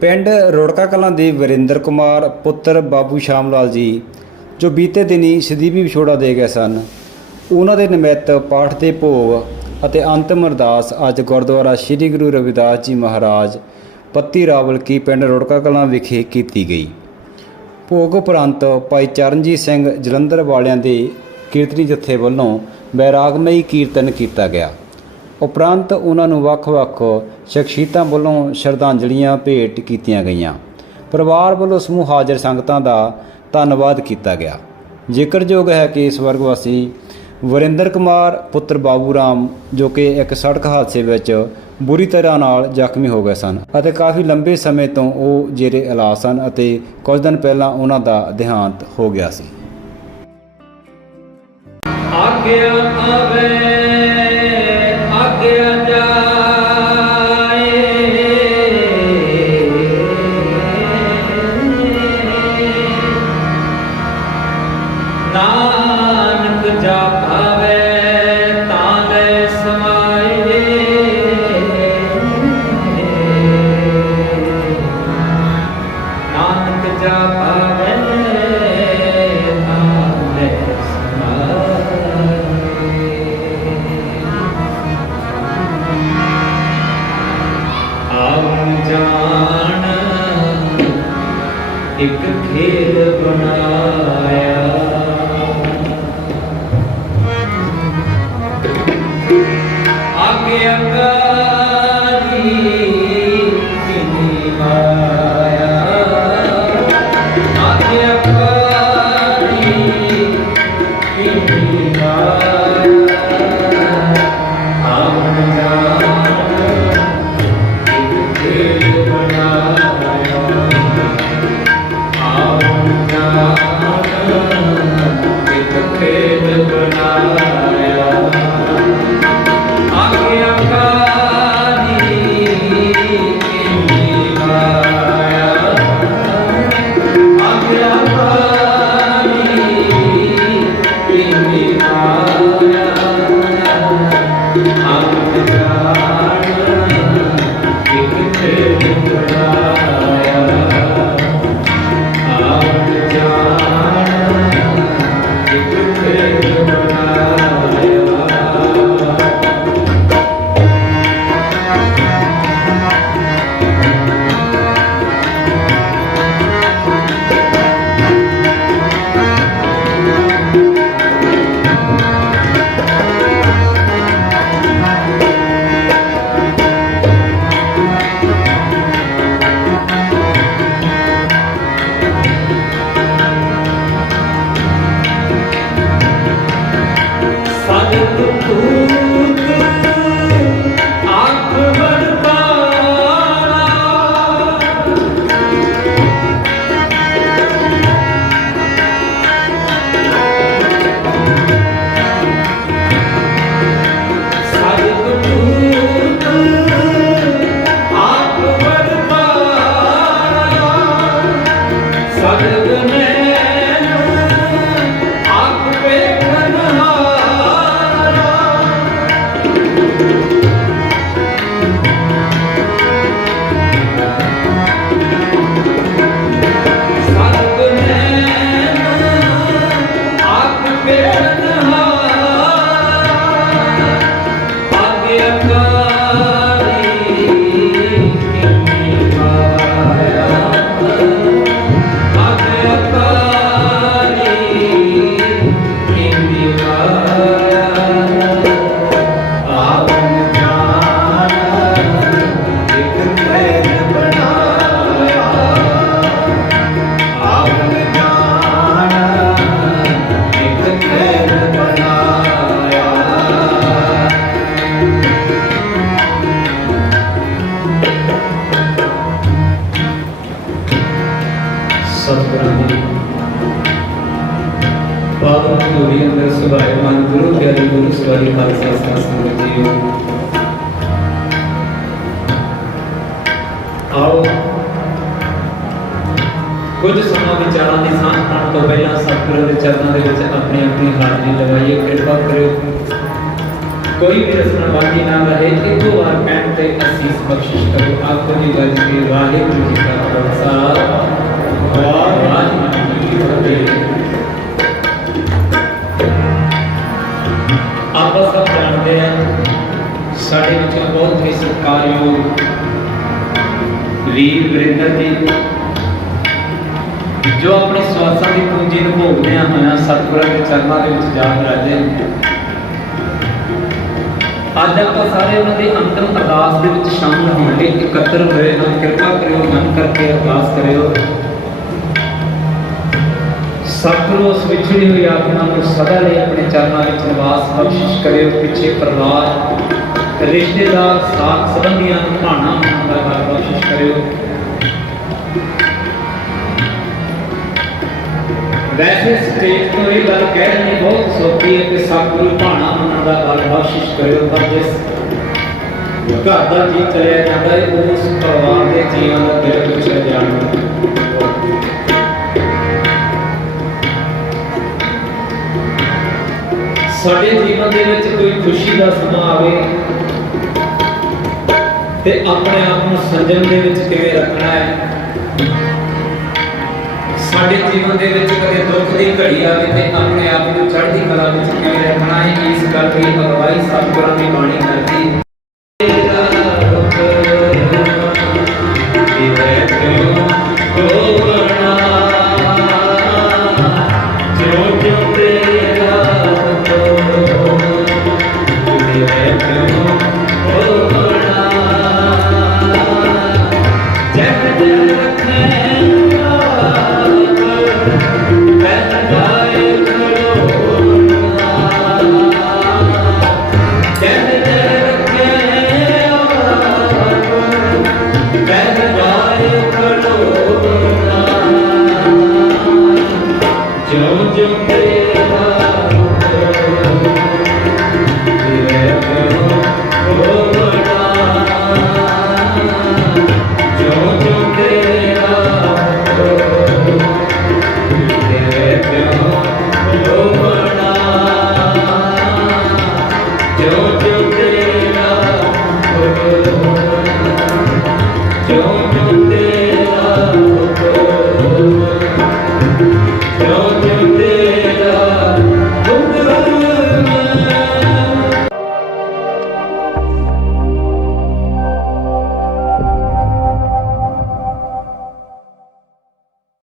ਪਿੰਡ ਰੋੜਕਾ ਕਲਾਂ ਦੇ ਵਰਿੰਦਰ ਕੁਮਾਰ, ਪੁੱਤਰ ਬਾਬੂ ਸ਼ਾਮ ਲਾਲ ਜੀ, ਜੋ ਬੀਤੇ ਦਿਨੀ ਸਦੀਵੀ ਵਿਛੋੜਾ ਦੇ ਗਏ ਸਨ। ਉਹਨਾਂ ਦੇ ਨਿਮਿੱਤ ਪਾਠ ਦੇ ਭੋਗ ਅਤੇ ਅੰਤਮ ਅਰਦਾਸ ਅੱਜ ਗੁਰਦੁਆਰਾ ਸ੍ਰੀ ਗੁਰੂ ਰਵਿਦਾਸ ਜੀ ਮਹਾਰਾਜ, ਪੱਤੀ ਰਾਵਲ ਕੀ ਪਿੰਡ ਰੋੜਕਾ ਕਲਾਂ ਵਿਖੇ ਕੀਤੀ ਗਈ। ਭੋਗ ਉਪਰੰਤ ਭਾਈ ਚਰਨਜੀਤ ਸਿੰਘ ਜਲੰਧਰ ਵਾਲਿਆਂ ਦੇ ਕੀਰਤਨੀ ਜਥੇ ਵੱਲੋਂ ਬੈਰਾਗਮਈ ਕੀਰਤਨ ਕੀਤਾ ਗਿਆ। ਉਪਰੰਤ ਉਹਨਾਂ ਨੂੰ ਵੱਖ-ਵੱਖ ਸ਼ਖਸੀਅਤਾਂ ਵੱਲੋਂ ਸ਼ਰਧਾਂਜਲੀਆਂ ਭੇਟ ਕੀਤੀਆਂ ਗਈਆਂ। ਪਰਿਵਾਰ ਵੱਲੋਂ ਸਮੂਹ ਹਾਜ਼ਰ ਸੰਗਤਾਂ ਦਾ ਧੰਨਵਾਦ ਕੀਤਾ ਗਿਆ। ਜ਼ਿਕਰਯੋਗ ਹੈ ਕਿ ਸਵਰਗਵਾਸੀ ਵਰਿੰਦਰ ਕੁਮਾਰ, ਪੁੱਤਰ ਬਾਬੂ ਰਾਮ, ਜੋ ਕਿ ਇੱਕ ਸੜਕ ਹਾਦਸੇ ਵਿੱਚ ਬੁਰੀ ਤਰ੍ਹਾਂ ਨਾਲ ਜ਼ਖਮੀ ਹੋ ਗਏ ਸਨ ਅਤੇ ਕਾਫੀ ਲੰਬੇ ਸਮੇਂ ਤੋਂ ਉਹ ਜੇਰੇ ਇਲਾਜ ਸਨ ਅਤੇ ਕੁਝ ਦਿਨ ਪਹਿਲਾਂ ਉਹਨਾਂ ਦਾ ਦੇਹਾਂਤ ਹੋ ਗਿਆ ਸੀ। ਆਗਿਆ ਆਵੇ ਨਾਨਕ ਜਾਪਾਵੇ ਆਪ ਬਾਬਾ ਪੂਰੀ ਅੰਦਰ ਸੁਭਾਏ ਮਨ ਗੁਰੂ ਪਿਆਰੇ ਗੁਰੂ ਸਵਾਰੀ ਖਾਲਸਾ ਸਾਧ ਸੰਗਤ ਜੀਓ ਆਓ ਕੁਝ ਸਮਾਂ ਵਿਚਾਰਾਂ ਦੀ ਸਾਂਝ ਪਾਉਣ ਤੋਂ ਪਹਿਲਾਂ ਸਤਿਗੁਰਾਂ ਦੇ ਚਰਨਾਂ ਦੇ ਵਿੱਚ ਆਪਣੀ ਆਪਣੀ ਹਾਜ਼ਰੀ ਲਗਾਈਏ ਕਿਰਪਾ ਕਰਿਓ ਕੋਈ ਵੀ ਰਸਮ ਬਾਕੀ ਨਾ ਰਹੇ ਇੱਕੋ ਵਾਰ ਕਹਿਣ ਤੇ ਅਸੀਸ ਬਖਸ਼ਿਸ਼ ਕਰੋ ਆਪ ਦੀ ਗੱਲ ਕੇ ਵਾਹਿਗੁਰੂ ਜੀ ਕਾ ਖਾਲਸਾ ਵਾਹਿਗੁਰੂ ਜੀ ਜੋ ਆਪਣੇ ਸਵਾਸਾਂ ਦੀ ਪੂੰਜੀ ਨੂੰ ਭੋਗਦਿਆਂ ਹੋਇਆਂ ਸਤਿਗੁਰਾਂ ਦੇ ਚਰਨਾਂ ਦੇ ਵਿੱਚ ਜਾ ਰਹੇ ਅੱਜ ਆਪਾਂ ਸਾਰੇ ਉਹਨਾਂ ਦੇ ਅੰਤਮ ਅਰਦਾਸ ਦੇ ਵਿੱਚ ਸ਼ਾਮਲ ਹੋਣ ਲਈ ਇਕੱਤਰ ਹੋਏ ਹਾਂ। ਕਿਰਪਾ ਕਰਿਓ, ਮਨ ਕਰਕੇ ਅਰਦਾਸ ਕਰਿਓ। ਸਤਿਗੁਰੂ ਉਸ ਵਿਛੜੀ ਹੋਈ ਆਤਮਾ ਨੂੰ ਸਦਾ ਲਈ ਆਪਣੇ ਚਰਨਾਂ ਵਿੱਚ ਨਿਵਾਸ ਬਖਸ਼ਿਸ਼ ਕਰਿਓ। ਪਿੱਛੇ ਪਰਿਵਾਰ, ਰਿਸ਼ਤੇਦਾਰ, ਸਾਥ ਸੰਬੰਧੀਆਂ ਨੂੰ ਭਾਣਾ ਹੋਣ ਬਖਸ਼ਿਸ਼ ਕਰਿਓ। ਵੈਸੇ ਸਟੇਜ ਤੋਂ ਇਹ ਗੱਲ ਕਹਿਣੀ ਬਹੁਤ ਸੌਖੀ ਹੈ ਕਿ ਸਤਿਗੁਰੂ ਭਾਣਾ ਹੋਣ ਦਾ ਬਲ ਬਖਸ਼ਿਸ਼ ਕਰਿਓ, ਪਰ ਜਿਸ ਘਰ ਦਾ ਜੀ ਚਲਿਆ ਜਾਂਦਾ ਹੈ, ਉਸ ਪਰਿਵਾਰ ਦੇ ਜੀਵਾਂ ਦਾ ਦਿਲ ਵਿੱਚ ਜਾਣਦਾ ਸਾਡੇ ਜੀਵਨ ਦੇ ਵਿੱਚ ਕੋਈ ਖੁਸ਼ੀ ਦਾ ਸਮਾਂ ਆਵੇ ਤੇ ਆਪਣੇ ਆਪ ਨੂੰ ਸੰਜਮ ਦੇ ਵਿੱਚ ਕਿਵੇਂ ਰੱਖਣਾ ਹੈ ਸਾਡੇ ਜੀਵਨ ਦੇ ਵਿੱਚ ਕਦੇ ਦੁੱਖ ਦੀ ਘੜੀ ਆਵੇ ਤੇ ਆਪਣੇ ਆਪ ਨੂੰ ਚੜ੍ਹਦੀ ਕਲਾ ਵਿੱਚ ਕਿਵੇਂ ਰੱਖਣਾ ਹੈ ਇਸ ਗੱਲ ਦੀ ਅਗਵਾਈ ਸਤਿਗੁਰਾਂ ਦੀ ਬਾਣੀ ਕਰਦੀ